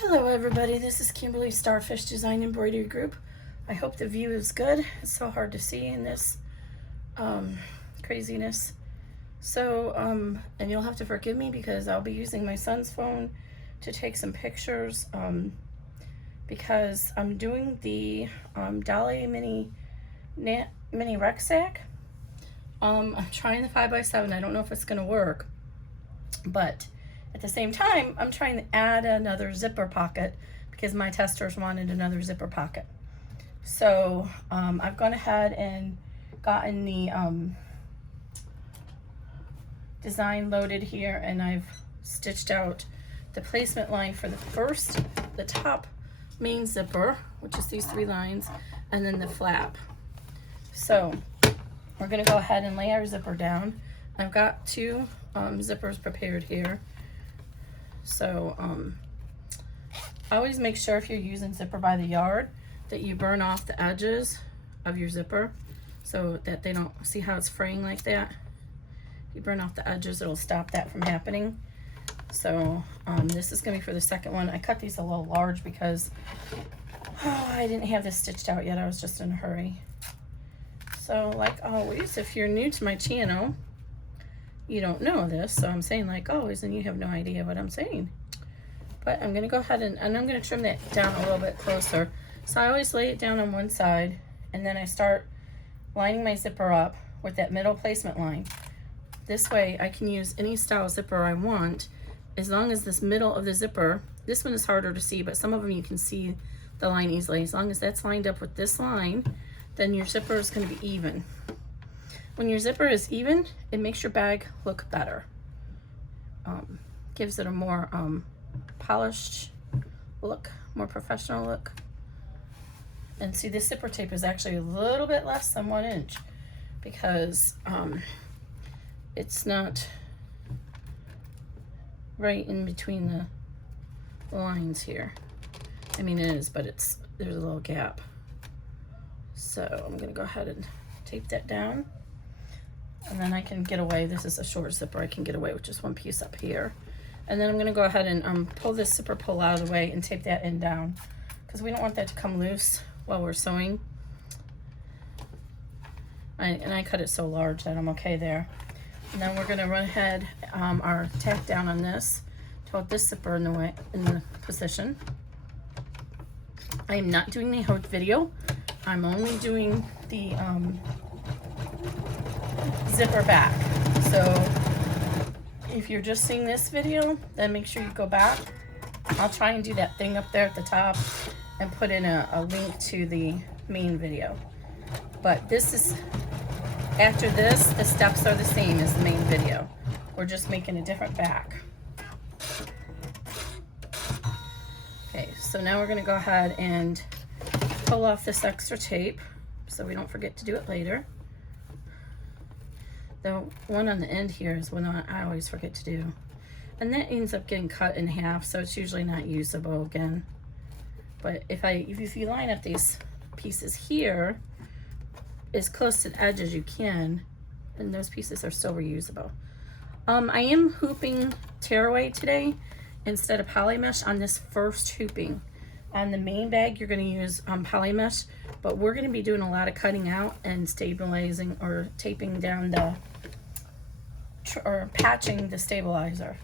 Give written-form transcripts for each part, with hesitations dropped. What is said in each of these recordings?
Hello everybody, this is Kimberly Starfish Design Embroidery Group. I hope the view is good. It's so hard to see in this craziness. So, and you'll have to forgive me because I'll be using my son's phone to take some pictures because I'm doing the Dolly Mini Rucksack. I'm trying the 5x7. I don't know if it's going to work, but at the same time, I'm trying to add another zipper pocket because my testers wanted another zipper pocket. So I've gone ahead and gotten the design loaded here, and I've stitched out the placement line for the top main zipper, which is these 3 lines, and then the flap. So we're going to go ahead and lay our zipper down. I've got 2 zippers prepared here. So always make sure if you're using zipper by the yard that you burn off the edges of your zipper so that they don't see how it's fraying like that. If you burn off the edges, it'll stop that from happening. So this is going to be for the second one. I cut these a little large because I didn't have this stitched out yet. I was just in a hurry. So like always, if you're new to my channel, you don't know this, so I'm saying like always, and you have no idea what I'm saying. But I'm going to go ahead and I'm going to trim that down a little bit closer. So I always lay it down on one side, and then I start lining my zipper up with that middle placement line. This way I can use any style zipper I want, as long as this middle of the zipper, this one is harder to see, but some of them you can see the line easily. As long as that's lined up with this line, then your zipper is going to be even. When your zipper is even, it makes your bag look better. Gives it a more polished look, more professional look. And see, this zipper tape is actually a little bit less than 1 inch because it's not right in between the lines here. I mean, it is, but there's a little gap. So I'm gonna go ahead and tape that down. And then I can get away, this is a short zipper, I can get away with just 1 piece up here. And then I'm gonna go ahead and pull this zipper pull out of the way and tape that end down because we don't want that to come loose while we're sewing. And I cut it so large that I'm okay there. And then we're gonna run ahead, our tack down on this to hold this zipper in the position. I am not doing the hook video. I'm only doing the zipper back. So if you're just seeing this video, then make sure you go back. I'll try and do that thing up there at the top and put in a link to the main video. But this is, after this, the steps are the same as the main video. We're just making a different back. Okay, so now we're gonna go ahead and pull off this extra tape so we don't forget to do it later. The one on the end here is one I always forget to do. And that ends up getting cut in half, so it's usually not usable again. But if you line up these pieces here as close to the edge as you can, then those pieces are still reusable. I am hooping tearaway today instead of poly mesh on this first hooping. On the main bag, you're going to use poly mesh, but we're going to be doing a lot of cutting out and stabilizing or taping down or patching the stabilizer.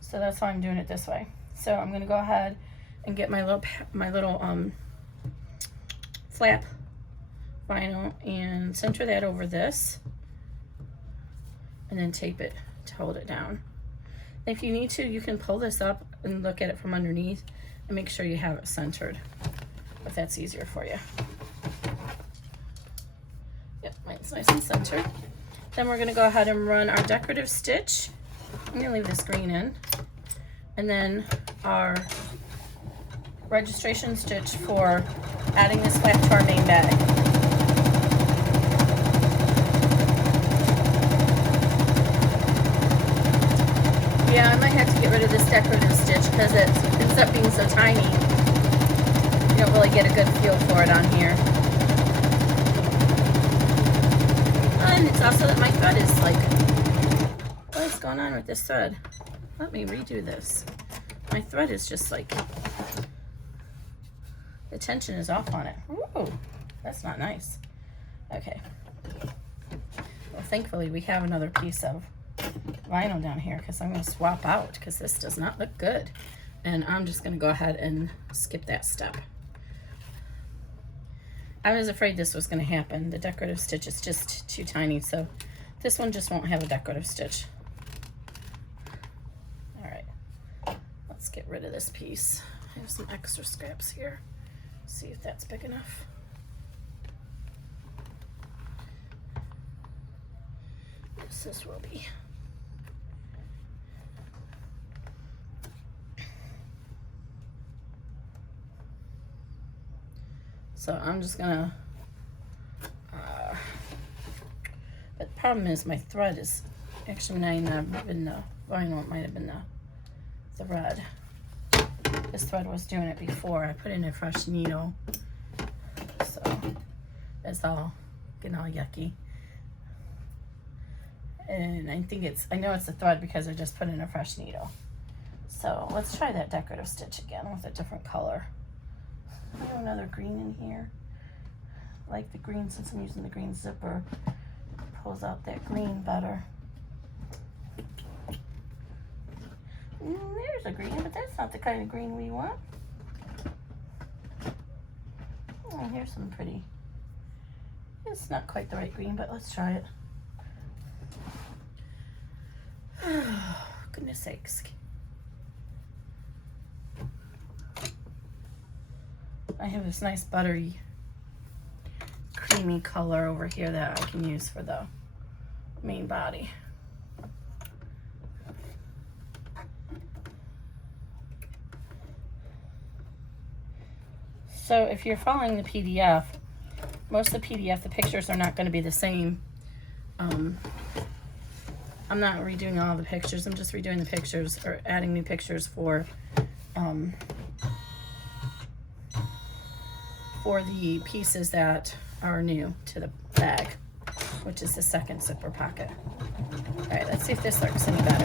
So that's why I'm doing it this way. So I'm going to go ahead and get my little flap vinyl and center that over this, and then tape it to hold it down. If you need to, you can pull this up and look at it from underneath and make sure you have it centered, if that's easier for you. Yep, mine's nice and centered. Then we're gonna go ahead and run our decorative stitch. I'm gonna leave this green in. And then our registration stitch for adding this flap to our main bag. Yeah, I might have to get rid of this decorative stitch because it ends up being so tiny. You don't really get a good feel for it on here. And it's also that my thread is like, what is going on with this thread? Let me redo this. My thread is just like, the tension is off on it. Ooh, that's not nice. Okay. Well, thankfully we have another piece of vinyl down here because I'm going to swap out because this does not look good. And I'm just going to go ahead and skip that step. I was afraid this was going to happen. The decorative stitch is just too tiny, so this one just won't have a decorative stitch. All right, let's get rid of this piece. I have some extra scraps here. See if that's big enough. This will be. So I'm just gonna, but the problem is my thread is actually might not have been the vinyl, it might have been the thread. This thread was doing it before. I put in a fresh needle, so it's all getting all yucky. And I know it's the thread because I just put in a fresh needle. So let's try that decorative stitch again with a different color. I have another green in here. I like the green since I'm using the green zipper. It pulls out that green better. There's a green, but that's not the kind of green we want. Oh, here's some pretty. It's not quite the right green, but let's try it. Goodness sakes. I have this nice buttery, creamy color over here that I can use for the main body. So if you're following the PDF, most of the PDF, the pictures are not going to be the same. I'm not redoing all the pictures. I'm just redoing the pictures or adding new pictures for the pieces that are new to the bag, which is the second zipper pocket. All right, let's see if this looks any better.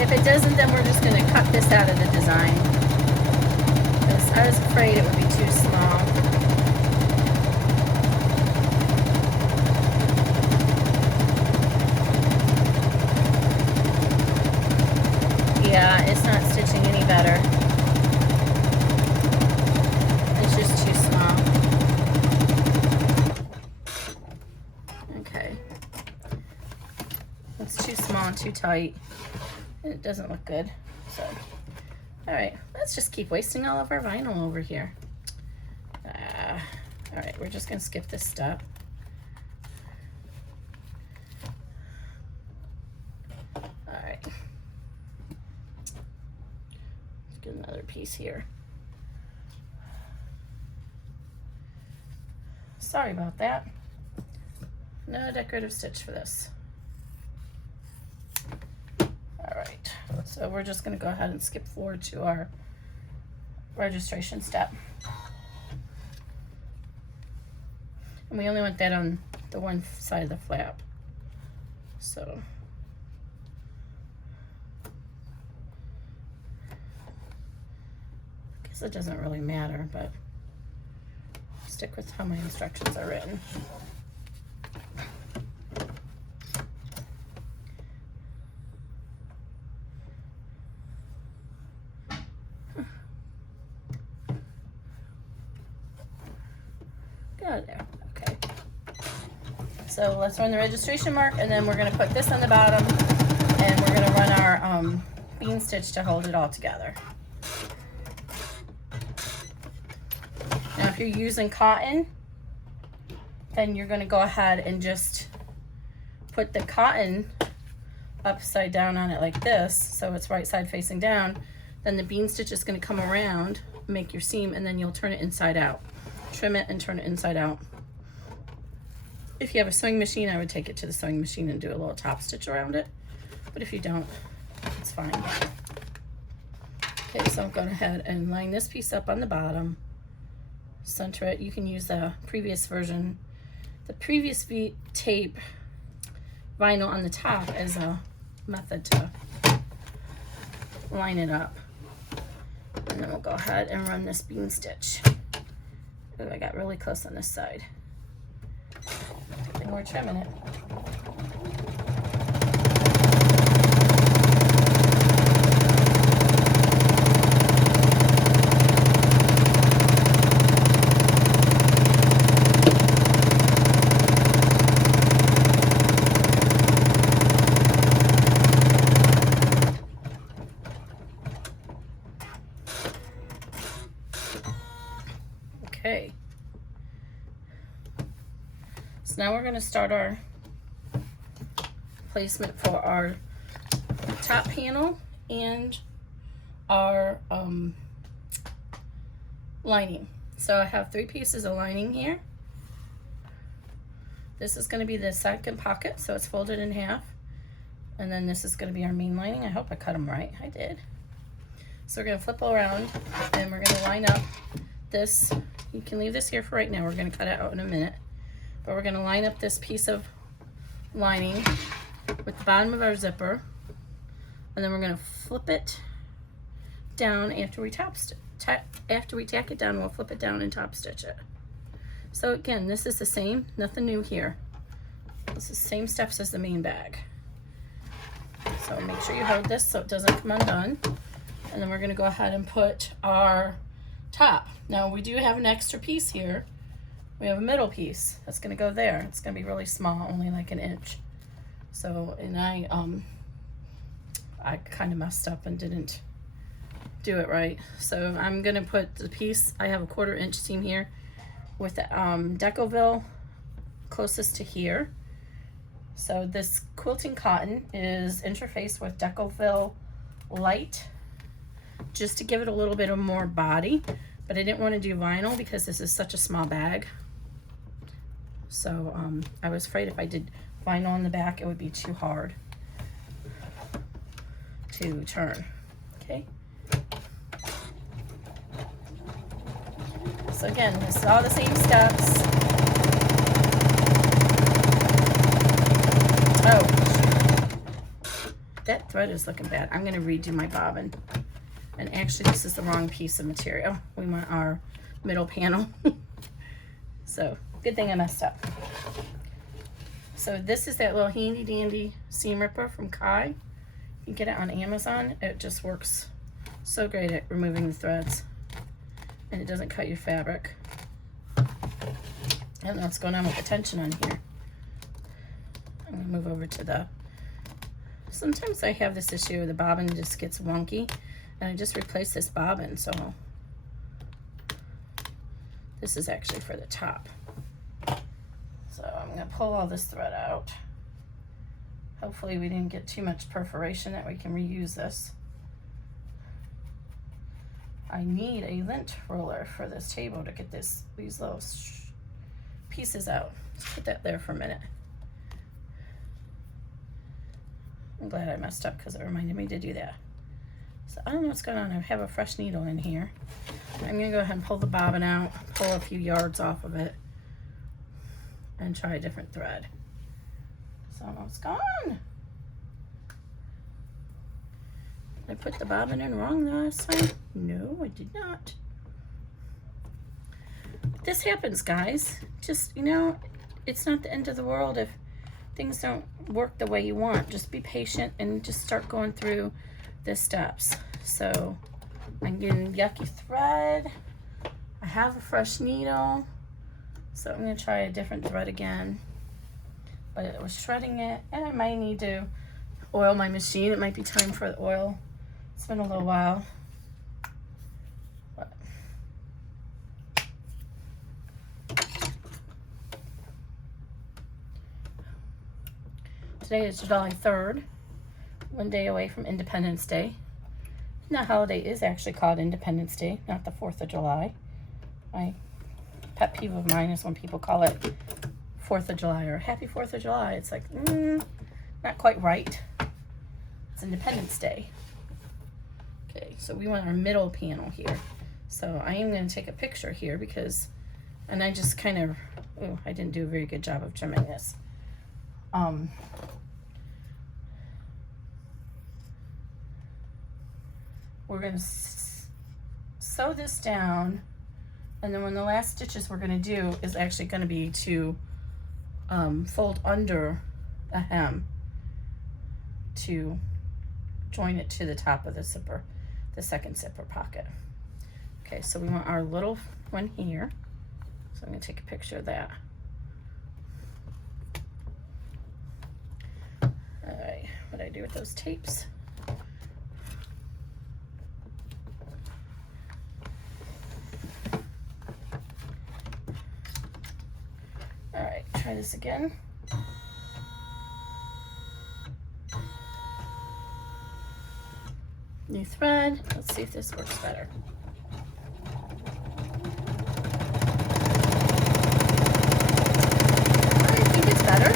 If it doesn't, then we're just going to cut this out of the design, because I was afraid it would be too small. Yeah, it's not stitching any better. It's just too small. Okay. It's too small and too tight. It doesn't look good. So, all right, let's just keep wasting all of our vinyl over here. All right, we're just gonna skip this step. All right. Get another piece here. Sorry about that. No decorative stitch for this. All right, so we're just going to go ahead and skip forward to our registration step. And we only want that on the one side of the flap. So it doesn't really matter, but I'll stick with how my instructions are written. Good there. Okay. So let's run the registration mark, and then we're going to put this on the bottom, and we're going to run our bean stitch to hold it all together. Now, if you're using cotton, then you're going to go ahead and just put the cotton upside down on it like this, so it's right side facing down. Then the bean stitch is going to come around, make your seam, and then you'll turn it inside out. Trim it and turn it inside out. If you have a sewing machine, I would take it to the sewing machine and do a little top stitch around it. But if you don't, it's fine. Okay, so I'm going ahead and line this piece up on the bottom. Center it. You can use the previous version. The previous tape vinyl on the top as a method to line it up. And then we'll go ahead and run this bean stitch. Ooh, I got really close on this side. Good thing we're trimming it. Okay, so now we're going to start our placement for our top panel and our lining. So I have 3 pieces of lining here. This is going to be the second pocket, so it's folded in half. And then this is going to be our main lining. I hope I cut them right. I did. So we're going to flip around and we're going to line up this. You can leave this here for right now. We're going to cut it out in a minute. But we're going to line up this piece of lining with the bottom of our zipper. And then we're going to flip it down after we tack it down. We'll flip it down and top stitch it. So again, this is the same, nothing new here. This is the same steps as the main bag. So make sure you hold this so it doesn't come undone. And then we're going to go ahead and put our top. Now we do have an extra piece here. We have a middle piece that's going to go there. It's going to be really small, only like an inch. So, and I kind of messed up and didn't do it right. So I'm going to put the piece, I have a 1/4 inch seam here with the Decoville closest to here. So this quilting cotton is interfaced with Decoville Light, just to give it a little bit of more body, but I didn't want to do vinyl because this is such a small bag. So I was afraid if I did vinyl on the back, it would be too hard to turn. Okay. So again, this is all the same steps. Oh, that thread is looking bad. I'm going to redo my bobbin. And actually, this is the wrong piece of material. We want our middle panel. So, good thing I messed up. So this is that little handy dandy seam ripper from Kai. You can get it on Amazon. It just works so great at removing the threads. And it doesn't cut your fabric. I don't know what's going on with the tension on here. I'm going to move over to the... Sometimes I have this issue, the bobbin just gets wonky. And I just replaced this bobbin, so this is actually for the top. So I'm going to pull all this thread out. Hopefully we didn't get too much perforation, that we can reuse this. I need a lint roller for this table to get these little pieces out. Let's put that there for a minute. I'm glad I messed up because it reminded me to do that. So I don't know what's going on. I have a fresh needle in here. I'm going to go ahead and pull the bobbin out, pull a few yards off of it, and try a different thread. So I don't know what's going on. Did I put the bobbin in wrong the last time? No, I did not. This happens, guys. Just, you know, it's not the end of the world if things don't work the way you want. Just be patient and just start going through the steps. So I'm getting yucky thread. I have a fresh needle, so I'm going to try a different thread again. But it was shredding it, and I might need to oil my machine. It might be time for the oil. It's been a little while. But today is July 3rd. One day away from Independence Day. And that holiday is actually called Independence Day, not the 4th of July. My pet peeve of mine is when people call it 4th of July or Happy 4th of July. It's like, not quite right. It's Independence Day. Okay, so we want our middle panel here. So I am going to take a picture here because, and I just kind of, I didn't do a very good job of trimming this. we're going to sew this down, and then when the last stitches we're going to do is actually going to be to fold under the hem to join it to the top of the zipper, the second zipper pocket. Okay, so we want our little one here. So I'm going to take a picture of that. All right, what do I do with those tapes? All right, try this again. New thread. Let's see if this works better. I think it's better.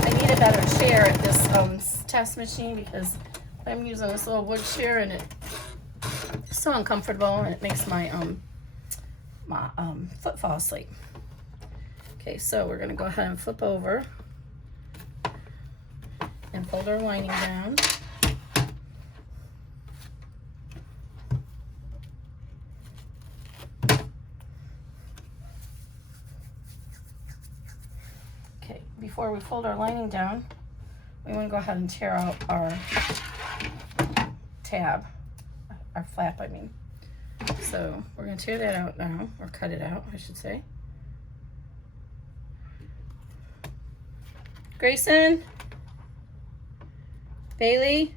I need a better chair at this test machine because I'm using this little wood chair and it's so uncomfortable and it makes my foot fall asleep. Okay, so we're gonna go ahead and flip over and fold our lining down. Okay, before we fold our lining down, we want to go ahead and tear out our tab, our flap, I mean. So we're going to tear that out now, or cut it out, I should say. Grayson? Bailey?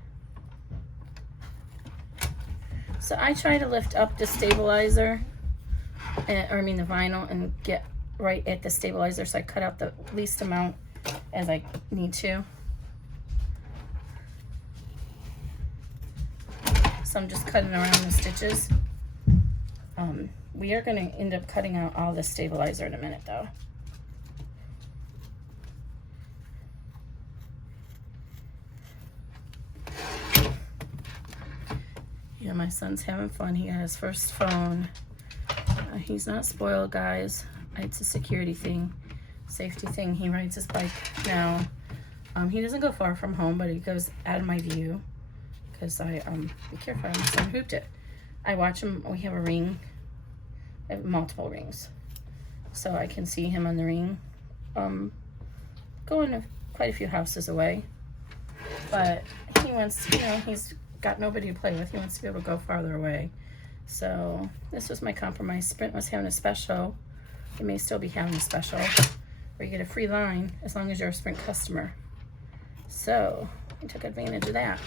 So I try to lift up the stabilizer, or I mean the vinyl, and get right at the stabilizer, so I cut out the least amount as I need to. So I'm just cutting around the stitches. We are going to end up cutting out all the stabilizer in a minute though. Yeah, my son's having fun. He got his first phone. He's not spoiled, guys. It's a security thing, safety thing. He rides his bike now. He doesn't go far from home, but he goes out of my view because I be careful. My son hooped it. I watch him. We have a ring. I have multiple rings, so I can see him on the ring, going quite a few houses away. But he wants, you know, he's got nobody to play with. He wants to be able to go farther away. So this was my compromise. Sprint was having a special. They may still be having a special where you get a free line as long as you're a Sprint customer. So I took advantage of that.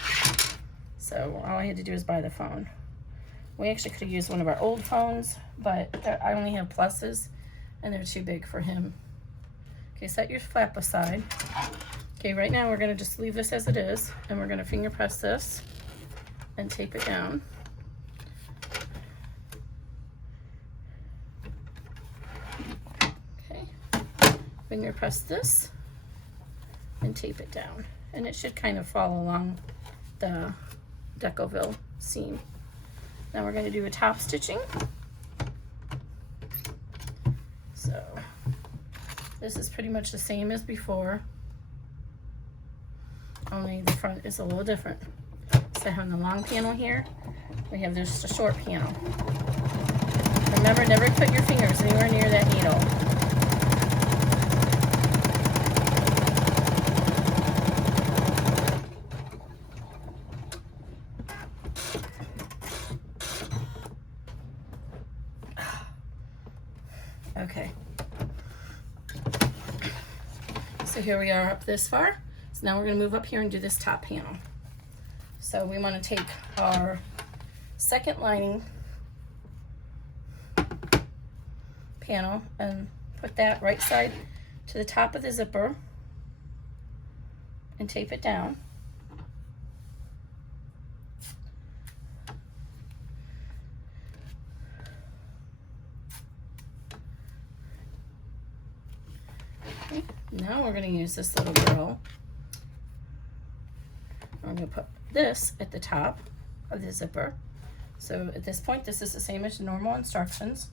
So all I had to do was buy the phone. We actually could have used one of our old phones, but I only have pluses and they're too big for him. Okay, set your flap aside. Okay, right now we're gonna just leave this as it is, and we're gonna finger press this and tape it down. Okay, finger press this and tape it down. And it should kind of fall along the Decoville seam. Now we're gonna do a top stitching. So this is pretty much the same as before, only the front is a little different. Instead of having the long panel here, we have just a short panel. Remember, never put your fingers anywhere near that needle. Okay. So here we are up this far. So now we're going to move up here and do this top panel. So we want to take our second lining panel and put that right side to the top of the zipper and tape it down. Okay. Now we're going to use this little girl. I'm going to put this at the top of the zipper. So at this point, this is the same as normal instructions.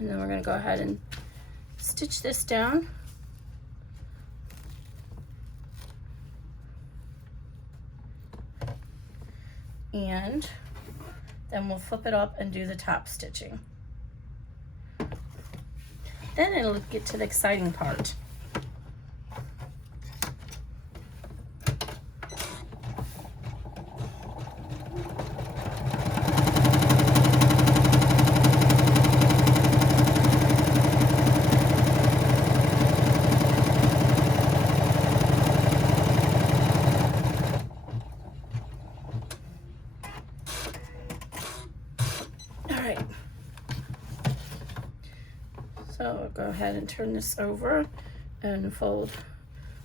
And then we're going to go ahead and stitch this down. And then we'll flip it up and do the top stitching. Then it'll get to the exciting part. So go ahead and turn this over and fold.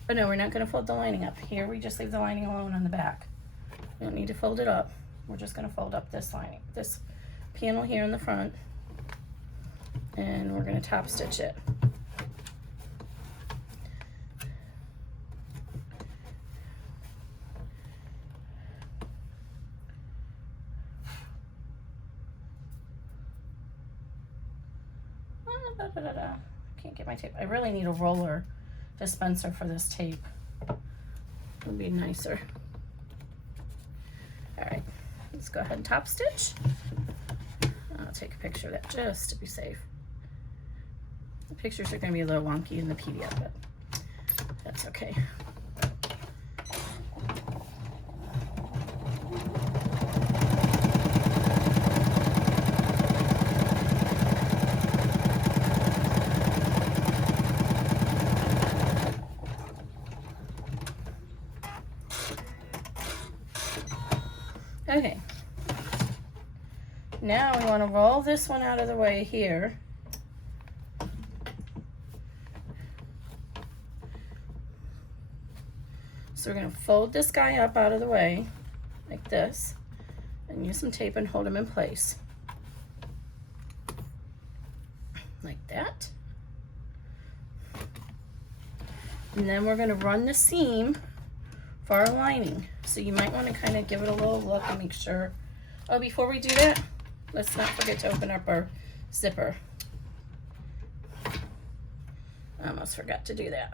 Oh no, we're not going to fold the lining up. Here we just leave the lining alone on the back. We don't need to fold it up. We're just going to fold up this lining, this panel here in the front, and we're going to top stitch it. Can't get my tape. I really need a roller dispenser for this tape. It would be nicer. All right, let's go ahead and top stitch. I'll take a picture of that just to be safe. The pictures are going to be a little wonky in the PDF, but that's okay. Okay, now we want to roll this one out of the way here. So we're going to fold this guy up out of the way like this and use some tape and hold him in place like that. And then we're going to run the seam for our lining. So you might want to kind of give it a little look and make sure. Oh, before we do that, let's not forget to open up our zipper. I almost forgot to do that.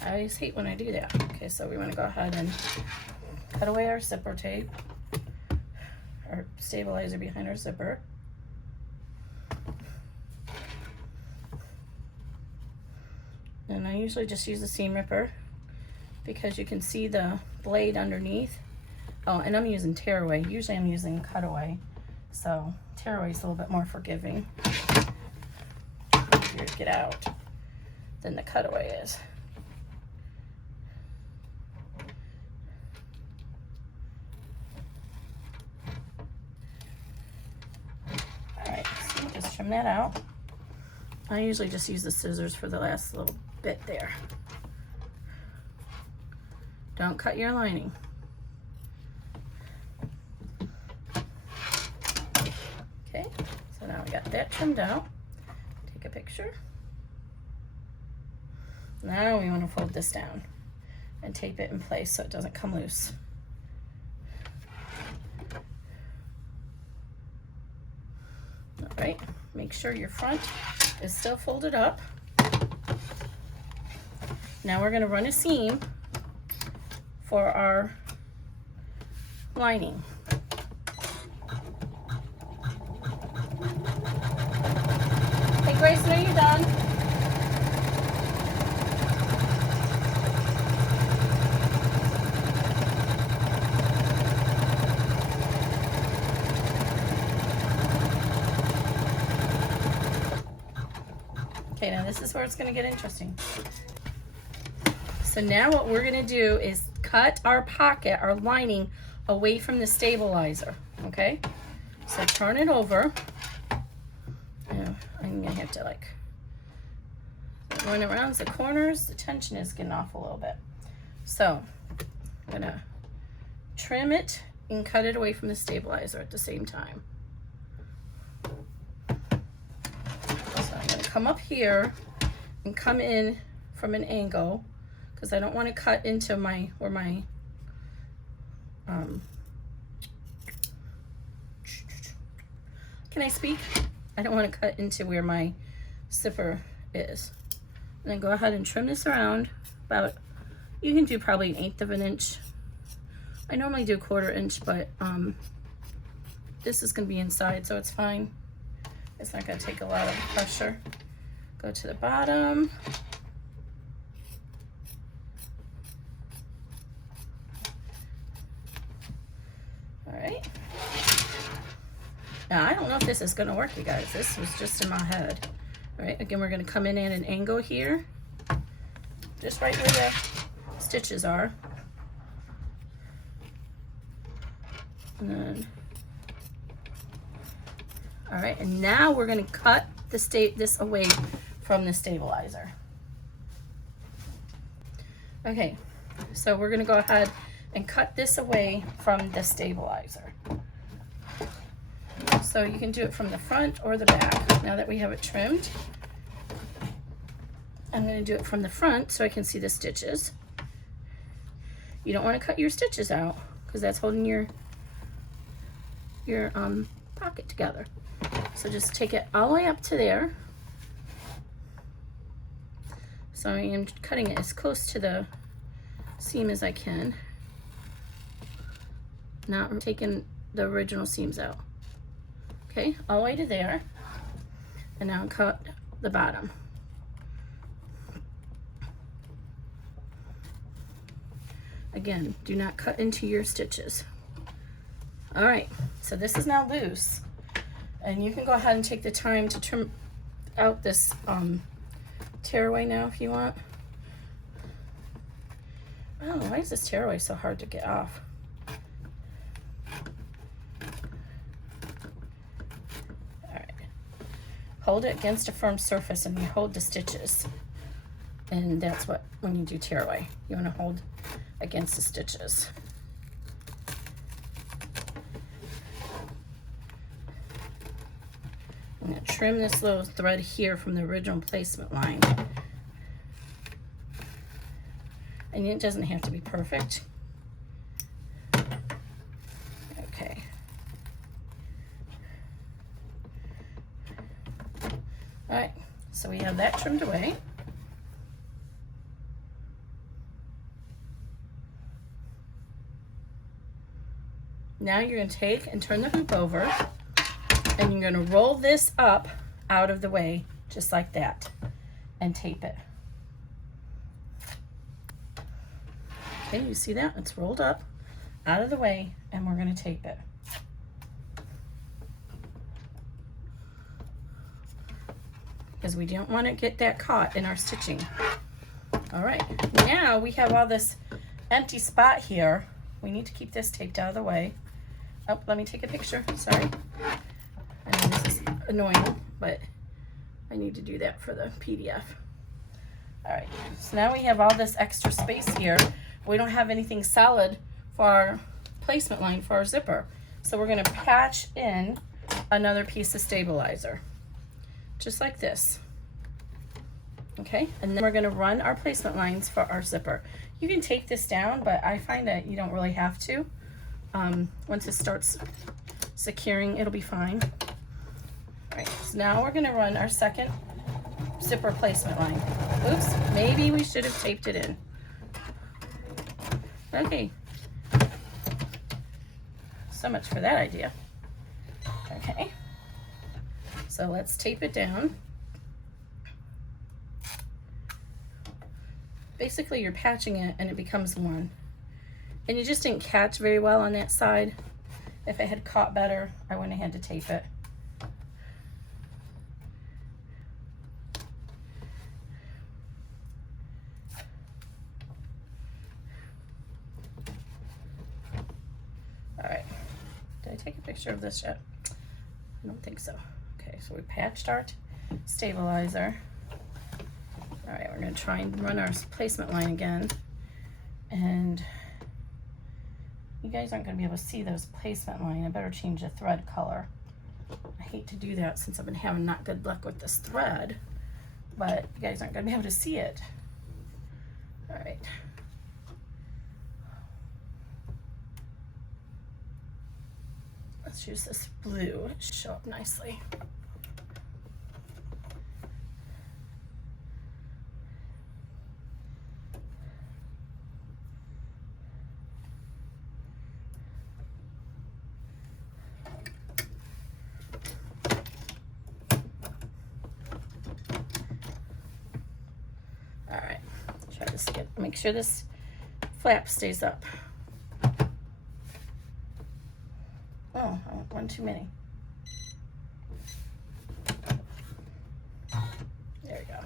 I always hate when I do that. Okay, so we want to go ahead and cut away our zipper tape, our stabilizer behind our zipper. And I usually just use the seam ripper because you can see the blade underneath. Oh, and I'm using tearaway. Usually I'm using cutaway. So tearaway is a little bit more forgiving. Easier to get out than the cutaway is. All right, so just trim that out. I usually just use the scissors for the last little bit there. Don't cut your lining. Okay, so now we got that trimmed out. Take a picture. Now we want to fold this down and tape it in place so it doesn't come loose. All right, make sure your front is still folded up. Now we're going to run a seam for our lining. Hey Grayson, are you done? Okay, now this is where it's going to get interesting. So now what we're going to do is cut our pocket, our lining, away from the stabilizer, okay? So turn it over. And I'm going to have to like, when it rounds the corners, the tension is getting off a little bit. So I'm going to trim it and cut it away from the stabilizer at the same time. So I'm going to come up here and come in from an angle, because I don't want to cut into my, where my, can I speak? I don't want to cut into where my zipper is. And then go ahead and trim this around about, you can do probably 1/8 of an inch. I normally do 1/4 inch, but this is going to be inside, so it's fine. It's not going to take a lot of pressure. Go to the bottom. All right. Now, I don't know if this is going to work, you guys. This was just in my head. All right, again, we're going to come in at an angle here, just right where the stitches are. And then, all right, and now we're going to cut this away from the stabilizer. Okay, so we're going to go ahead and cut this away from the stabilizer. So you can do it from the front or the back. Now that we have it trimmed, I'm going to do it from the front so I can see the stitches. You don't want to cut your stitches out because that's holding your pocket together. So just take it all the way up to there. So I am cutting it as close to the seam as I can. Not taking the original seams out. Okay, all the way to there. And now cut the bottom. Again, do not cut into your stitches. All right, so this is now loose. And you can go ahead and take the time to trim out this tearaway now if you want. Oh, why is this tearaway so hard to get off? All right. Hold it against a firm surface and you hold the stitches. And that's what, when you do tearaway, you want to hold against the stitches. I'm going to trim this little thread here from the original placement line. And it doesn't have to be perfect. Okay. All right, so we have that trimmed away. Now you're going to take and turn the hoop over, and you're going to roll this up out of the way, just like that, and tape it. Okay, you see that? It's rolled up out of the way, and we're going to tape it. Because we don't want to get that caught in our stitching. All right, now we have all this empty spot here. We need to keep this taped out of the way. Oh, let me take a picture, sorry. I know this is annoying, but I need to do that for the PDF. All right, so now we have all this extra space here. We don't have anything solid for our placement line for our zipper. So we're gonna patch in another piece of stabilizer, just like this. Okay, and then we're gonna run our placement lines for our zipper. You can tape this down, but I find that you don't really have to. Once it starts securing, it'll be fine. All right, so now we're gonna run our second zipper placement line. Oops, maybe we should have taped it in. Okay, so much for that idea. Okay, so let's tape it down. Basically, you're patching it and it becomes one. And you just didn't catch very well on that side. If it had caught better, I wouldn't have had to tape it. All right, did I take a picture of this yet? I don't think so. Okay, so we patched our stabilizer. All right, we're gonna try and run our placement line again. And you guys aren't gonna be able to see those placement line. I better change the thread color. I hate to do that since I've been having not good luck with this thread, but you guys aren't gonna be able to see it. All right. Let's use this blue to show up nicely. Make sure this flap stays up. Oh, I want one too many. There we go.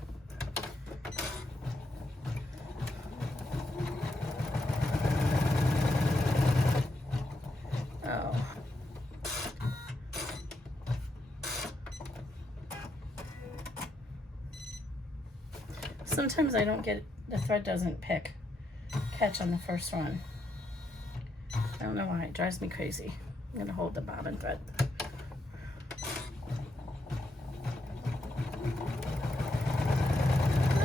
Oh. Sometimes I don't get, the thread doesn't catch on the first one. I don't know why, it drives me crazy. I'm gonna hold the bobbin thread.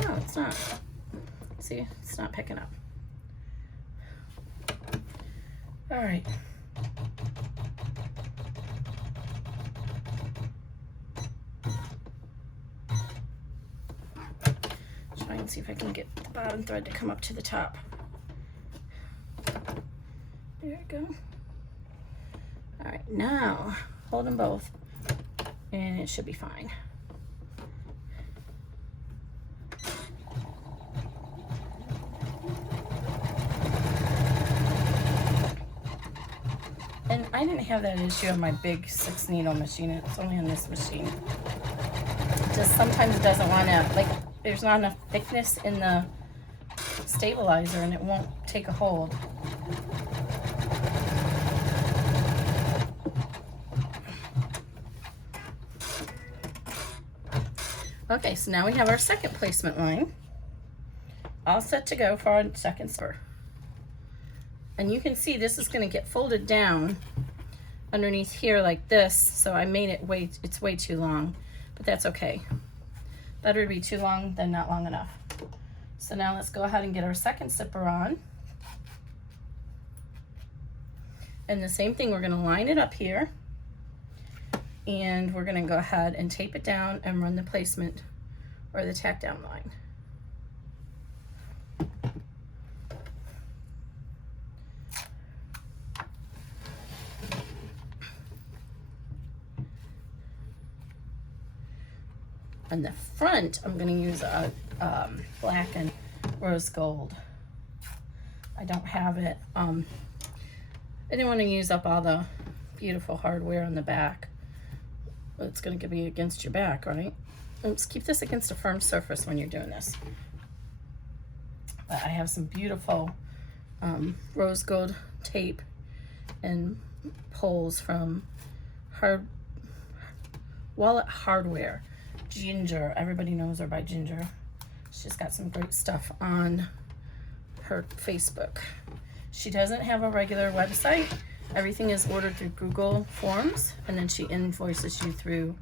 No, it's not. See, it's not picking up. All right. Try and see if I can get the bottom thread to come up to the top. There we go. All right, now hold them both and it should be fine. And I didn't have that issue on my big 6 needle machine. It's only on this machine. It just sometimes doesn't want to, like, there's not enough thickness in the stabilizer and it won't take a hold. Okay, so now we have our second placement line all set to go for our second zipper. And you can see this is going to get folded down underneath here like this, so I made it it's way too long, but that's okay. Better to be too long than not long enough. So now let's go ahead and get our second zipper on. And the same thing, we're going to line it up here. And we're going to go ahead and tape it down and run the placement or the tack down line. On the front, I'm going to use a black and rose gold. I don't have it. I didn't want to use up all the beautiful hardware on the back. It's going to be against your back, right? Oops, keep this against a firm surface when you're doing this. But I have some beautiful rose gold tape and poles from Wallet Hardware. Ginger, everybody knows her by Ginger. She's got some great stuff on her Facebook. She doesn't have a regular website. Everything is ordered through Google Forms, and then she invoices you through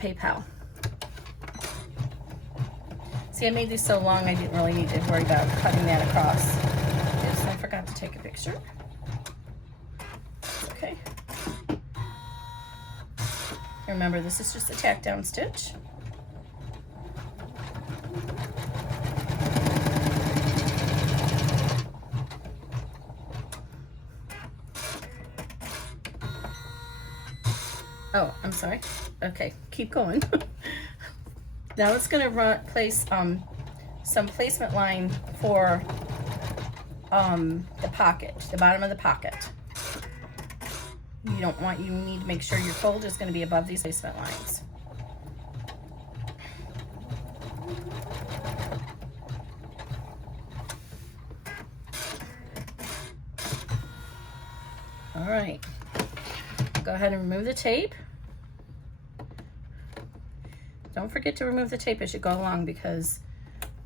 PayPal. See, I made these so long I didn't really need to worry about cutting that across. Oops, I forgot to take a picture. That's okay. Remember, this is just a tack down stitch. Oh, I'm sorry. Okay, keep going. Now it's going to place some placement line for the pocket, the bottom of the pocket. You need to make sure your fold is going to be above these placement lines. All right. Go ahead and remove the tape. Don't forget to remove the tape as you go along, because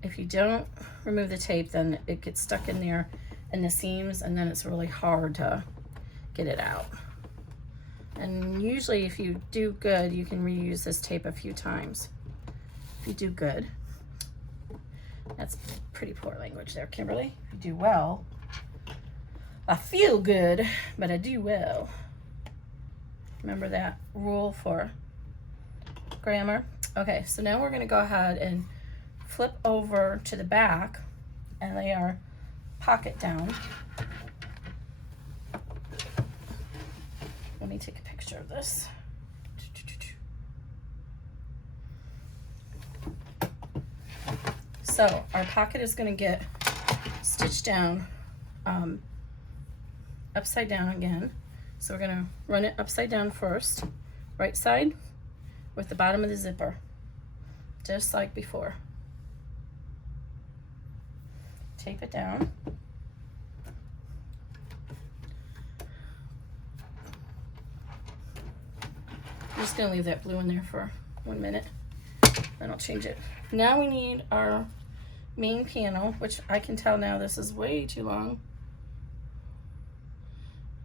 if you don't remove the tape, then it gets stuck in there in the seams, and then it's really hard to get it out. And usually if you do good, you can reuse this tape a few times. If you do good. That's pretty poor language there, Kimberly. If you do well, I feel good, but I do well. Remember that rule for grammar? Okay, so now we're going to go ahead and flip over to the back and lay our pocket down. Let me take a picture of this. So our pocket is going to get stitch down upside down again. So we're gonna run it upside down first, right side with the bottom of the zipper, just like before. Tape it down. I'm just gonna leave that blue in there for 1 minute, then I'll change it. Now we need our main panel, which I can tell now this is way too long.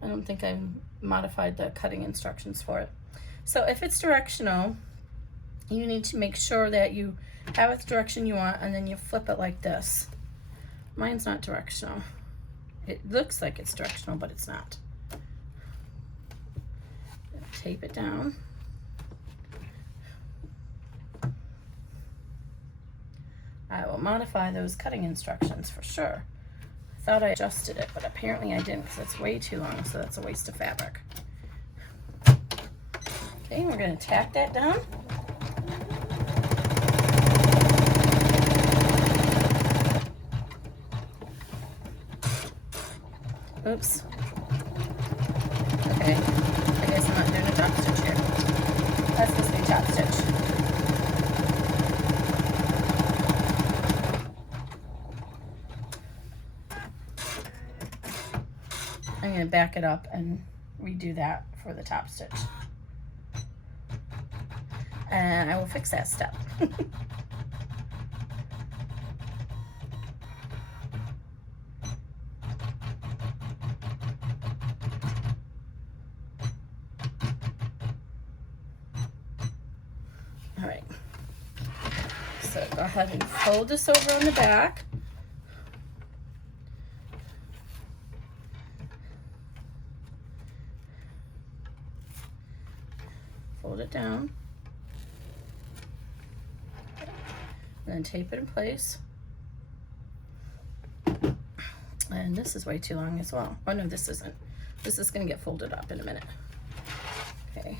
I don't think I modified the cutting instructions for it. So if it's directional, you need to make sure that you have it the direction you want, and then you flip it like this. Mine's not directional. It looks like it's directional, but it's not. Tape it down. I will modify those cutting instructions for sure. I thought I adjusted it, but apparently I didn't, because it's way too long, so that's a waste of fabric. Okay, we're going to tack that down. Oops. Okay, I guess I'm not doing a top stitch here. That's supposed to be top stitch. I'm going to back it up and redo that for the top stitch. And I will fix that step. All right. So go ahead and fold this over on the back. Fold it down, and then tape it in place. And this is way too long as well. Oh no, this isn't. This is going to get folded up in a minute. Okay,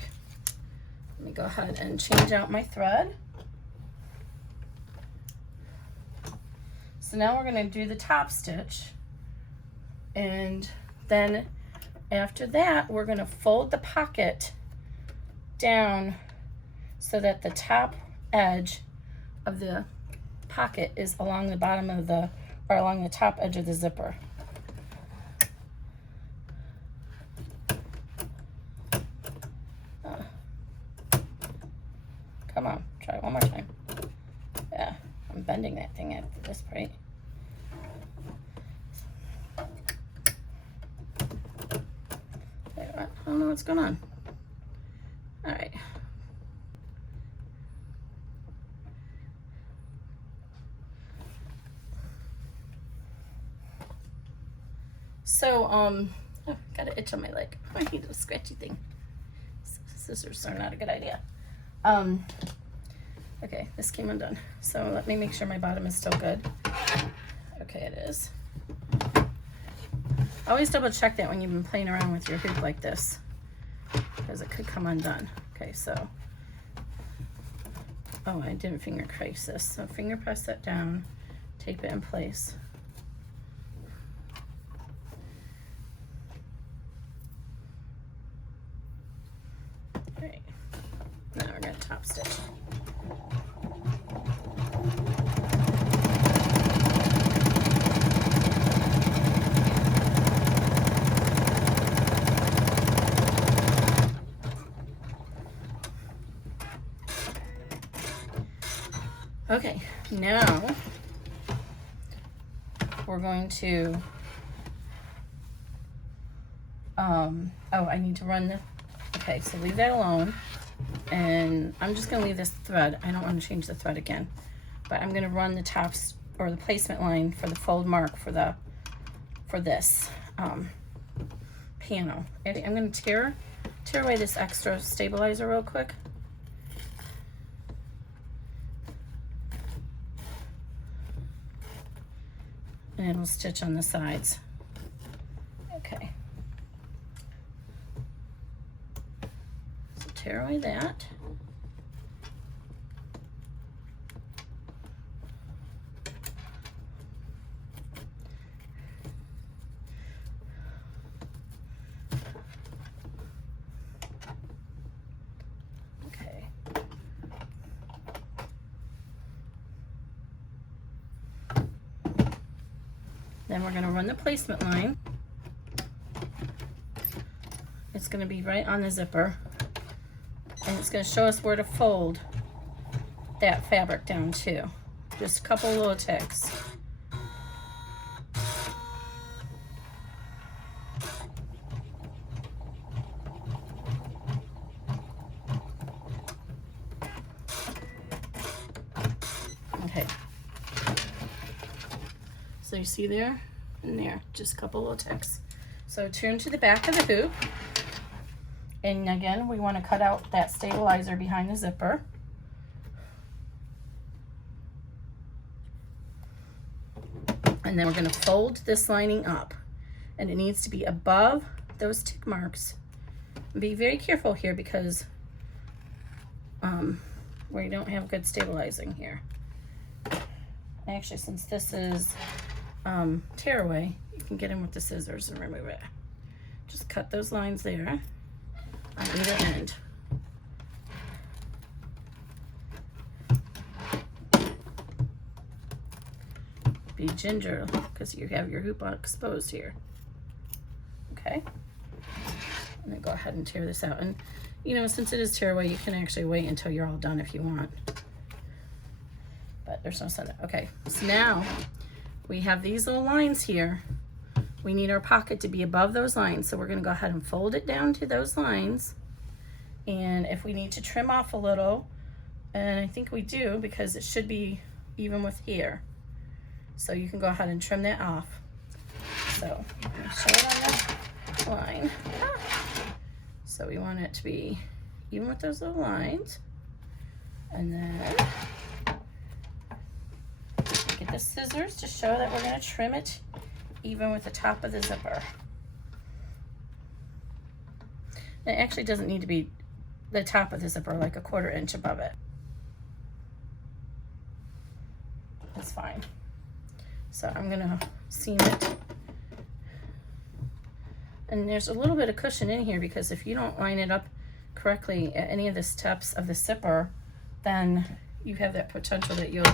let me go ahead and change out my thread. So now we're going to do the top stitch, and then after that we're going to fold the pocket down so that the top edge of the pocket is along the bottom of the, or along the top edge of the zipper. Come on, try it one more time. Yeah, I'm bending that thing at this point. I don't know what's going on. All right. So, oh, got an itch on my leg. I need a scratchy thing. Scissors are not a good idea. Okay, this came undone. So let me make sure my bottom is still good. Okay, it is. Always double check that when you've been playing around with your hoop like this, because it could come undone. Okay, so, oh, I didn't finger crease this. So finger press that down, tape it in place. All right, now we're gonna top stitch. Okay, now we're going to, oh, I need to run the, okay, so leave that alone. And I'm just gonna leave this thread. I don't want to change the thread again, but I'm gonna run the tops or the placement line for the fold mark for the, for this panel. I'm gonna tear away this extra stabilizer real quick. And we'll stitch on the sides. Okay. So tear away that. Then we're gonna run the placement line. It's gonna be right on the zipper, and it's gonna show us where to fold that fabric down too. Just a couple little ticks. Okay. So you see there and there, just a couple little ticks. So turn to the back of the hoop. And again, we want to cut out that stabilizer behind the zipper. And then we're going to fold this lining up. And it needs to be above those tick marks. Be very careful here because we don't have good stabilizing here. Actually, since this is tearaway, you can get in with the scissors and remove it. Just cut those lines there on either end. Be ginger because you have your hoop exposed here. Okay, and then go ahead and tear this out. And you know, since it is tearaway, you can actually wait until you're all done if you want. But there's no sun. Okay, so now we have these little lines here. We need our pocket to be above those lines, so we're going to go ahead and fold it down to those lines. And if we need to trim off a little, and I think we do because it should be even with here, so you can go ahead and trim that off. So I'm going to show it on the line. So we want it to be even with those little lines, and then get the scissors to show that we're going to trim it even with the top of the zipper. It actually doesn't need to be the top of the zipper, like a 1/4 inch above it. That's fine. So I'm going to seam it. And there's a little bit of cushion in here because if you don't line it up correctly at any of the steps of the zipper, then you have that potential that you'll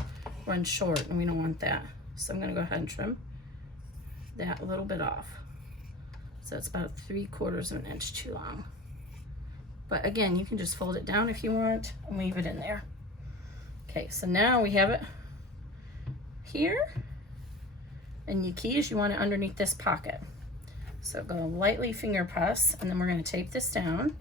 run short, and we don't want that. So I'm going to go ahead and trim that a little bit off. So it's about 3/4 of an inch too long. But again, you can just fold it down if you want and leave it in there. Okay, so now we have it here, and your key is you want it underneath this pocket. So go lightly finger press, and then we're going to tape this down.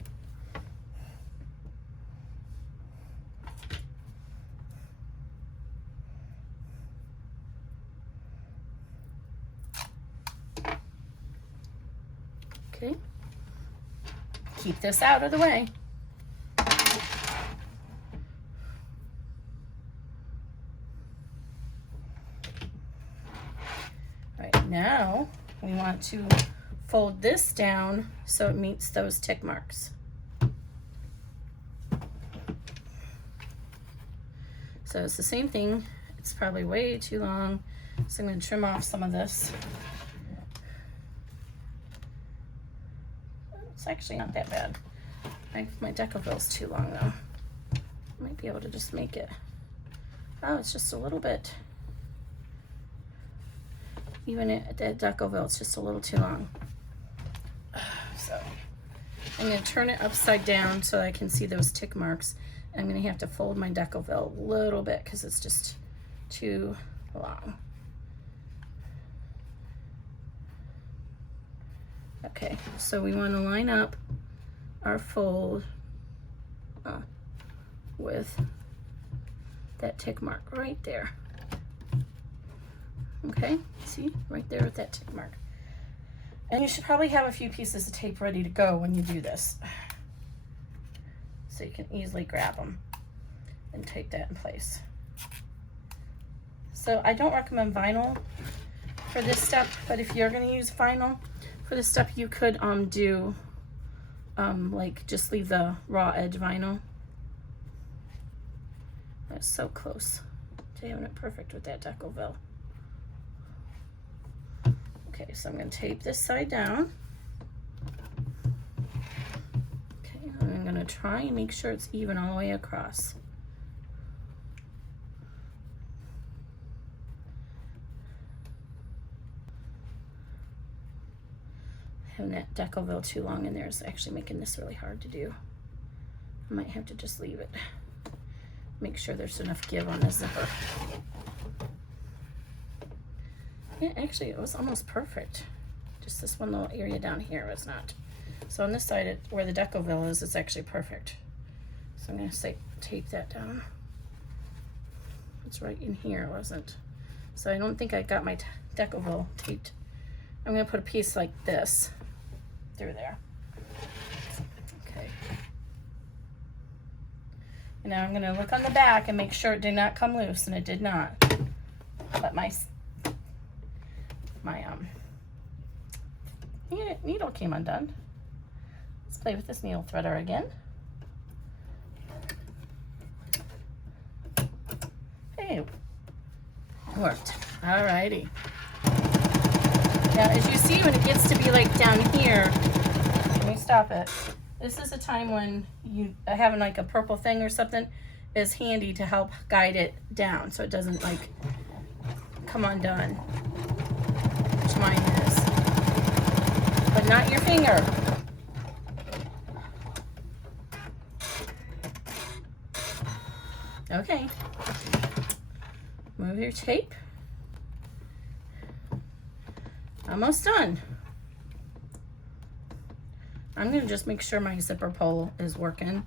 Okay. Keep this out of the way. All right, now we want to fold this down so it meets those tick marks. So it's the same thing. It's probably way too long, so I'm going to trim off some of this. It's actually not that bad. My Decoville's too long though. I might be able to just make it. Oh, it's just a little bit. Even at that Decoville, it's just a little too long. So I'm going to turn it upside down so I can see those tick marks. I'm going to have to fold my Decoville a little bit because it's just too long. Okay, so we want to line up our fold with that tick mark right there. Okay, see, right there with that tick mark. And you should probably have a few pieces of tape ready to go when you do this, so you can easily grab them and tape that in place. So I don't recommend vinyl for this step, but if you're going to use vinyl for this step, you could do like just leave the raw edge vinyl. That's so close to having it perfect with that Decoville. Okay, so I'm going to tape this side down. Okay, and I'm going to try and make sure it's even all the way across. having that Decoville too long in there is actually making this really hard to do. I might have to just leave it. Make sure there's enough give on the zipper. Yeah, actually it was almost perfect. Just this one little area down here was not. So on this side, where the Decoville is, it's actually perfect. So I'm gonna tape that down. It's right in here, it wasn't. So I don't think I got my Decoville taped. I'm gonna put a piece like this through there. Okay. And now I'm gonna look on the back and make sure it did not come loose, and it did not. But my needle came undone. Let's play with this needle threader again. Hey, it worked. Alrighty. Now, as you see, when it gets to be like down here, let me stop it. This is a time when you having like a purple thing or something is handy to help guide it down so it doesn't like come undone, which mine is, but not your finger. Okay, move your tape. Almost done. I'm gonna just make sure my zipper pull is working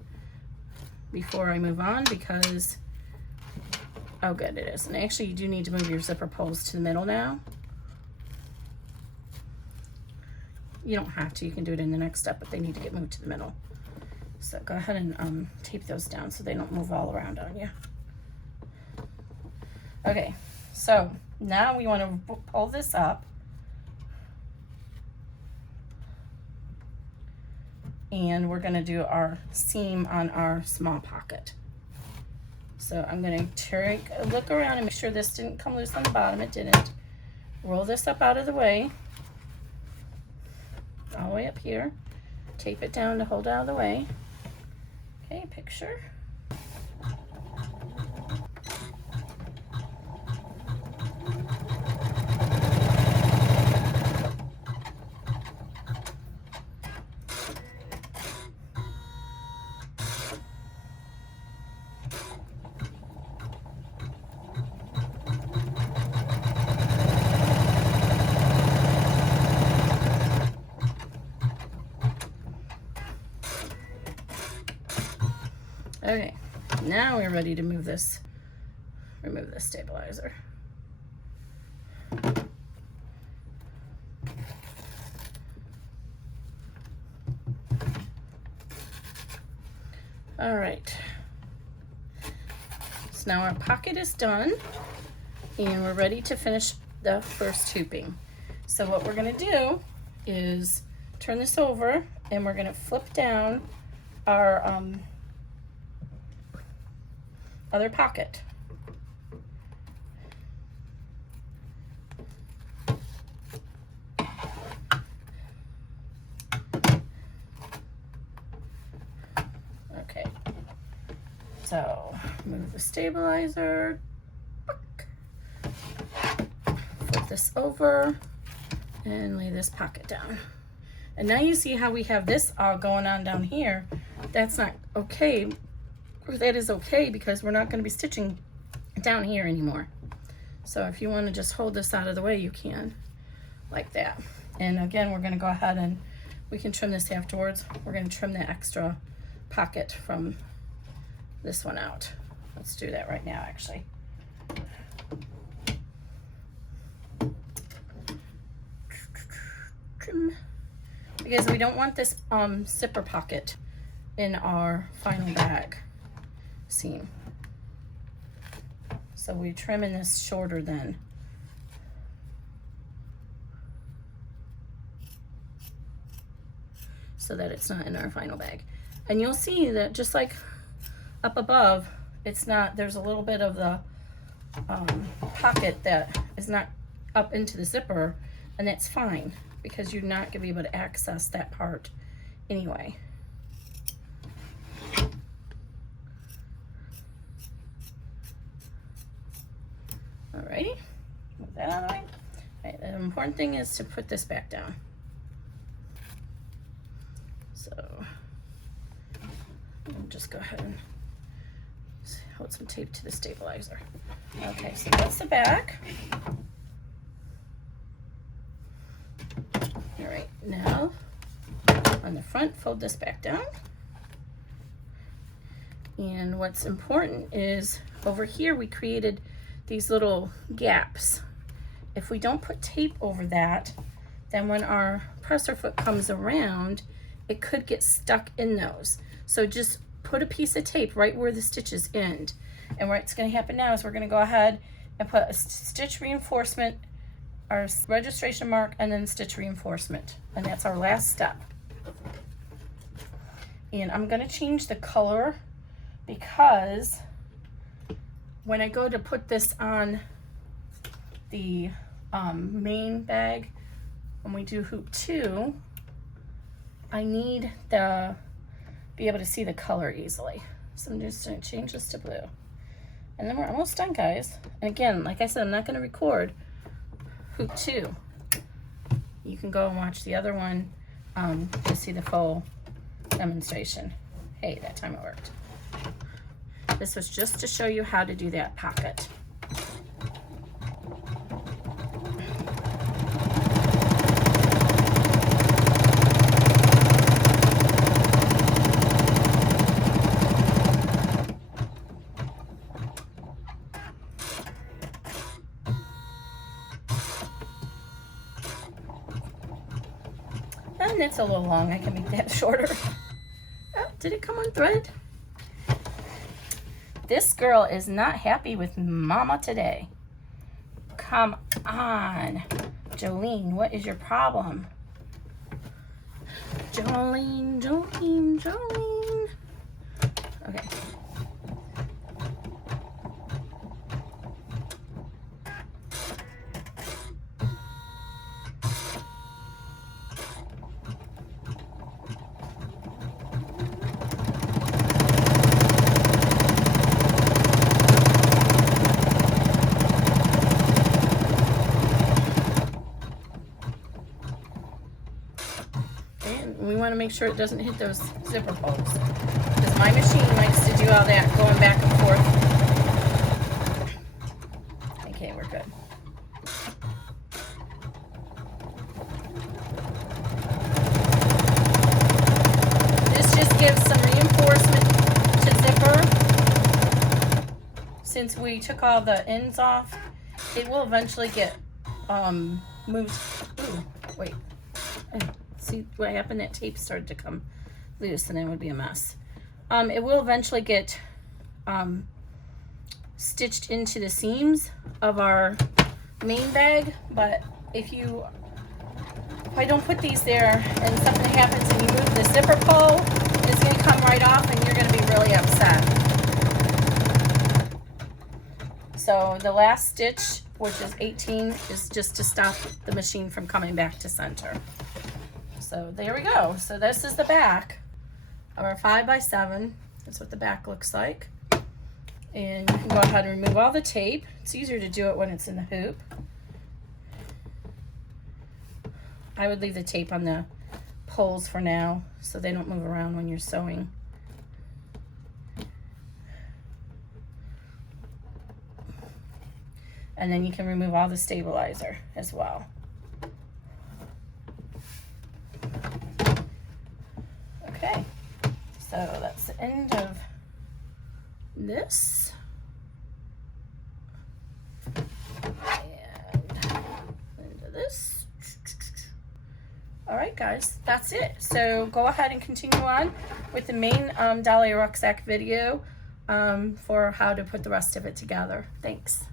before I move on, because, oh good, it is. And actually you do need to move your zipper pulls to the middle now. You don't have to, you can do it in the next step, but they need to get moved to the middle. So go ahead and tape those down so they don't move all around on you. Okay, so now we want to pull this up. And we're gonna do our seam on our small pocket. So I'm gonna take a look around and make sure this didn't come loose on the bottom. It didn't. Roll this up out of the way, all the way up here. Tape it down to hold it out of the way. Okay, picture. Okay, now we're ready to remove this stabilizer. All right, so now our pocket is done and we're ready to finish the first tubing. So what we're gonna do is turn this over and we're gonna flip down our other pocket. Okay, so move the stabilizer, flip this over, and lay this pocket down. And now you see how we have this all going on down here. That's not okay. That is okay because we're not going to be stitching down here anymore. So if you want to just hold this out of the way, you can, like that. And again, we're going to go ahead and we can trim this afterwards. We're going to trim the extra pocket from this one out. Let's do that right now, actually. Trim. Because we don't want this zipper pocket in our final bag seam. So we're trimming this shorter then. So that it's not in our final bag. And you'll see that just like up above, it's not, there's a little bit of the pocket that is not up into the zipper, and that's fine because you're not gonna be able to access that part anyway. Alrighty, move that out of the way. Right, the important thing is to put this back down. So I'll just go ahead and hold some tape to the stabilizer. Okay, so that's the back. All right, now on the front, fold this back down. And what's important is over here we created these little gaps. If we don't put tape over that, then when our presser foot comes around, it could get stuck in those. So just put a piece of tape right where the stitches end. And what's going to happen now is we're going to go ahead and put a stitch reinforcement, our registration mark, and then stitch reinforcement. And that's our last step. And I'm going to change the color because when I go to put this on the main bag, when we do hoop 2, I need to be able to see the color easily. So I'm just going to change this to blue. And then we're almost done, guys. And again, like I said, I'm not going to record hoop 2. You can go and watch the other one to see the full demonstration. Hey, that time it worked. This was just to show you how to do that pocket. And it's a little long. I can make that shorter. Oh, did it come on thread? This girl is not happy with Mama today. Come on. Jolene, what is your problem? Jolene. Okay. We want to make sure it doesn't hit those zipper holes, because my machine likes to do all that going back and forth. Okay, we're good. This just gives some reinforcement to zipper. Since we took all the ends off, it will eventually get moved. Ooh, wait. See what happened? That tape started to come loose and it would be a mess. It will eventually get stitched into the seams of our main bag, but if I don't put these there and something happens and you move the zipper pull, it's going to come right off and you're going to be really upset. So the last stitch, which is 18, is just to stop the machine from coming back to center. So there we go. So this is the back of our 5x7. That's what the back looks like. And you can go ahead and remove all the tape. It's easier to do it when it's in the hoop. I would leave the tape on the poles for now so they don't move around when you're sewing. And then you can remove all the stabilizer as well. Okay, so that's the end of this. And into this. All right, guys, that's it. So go ahead and continue on with the main Dolly Rucksack video for how to put the rest of it together. Thanks.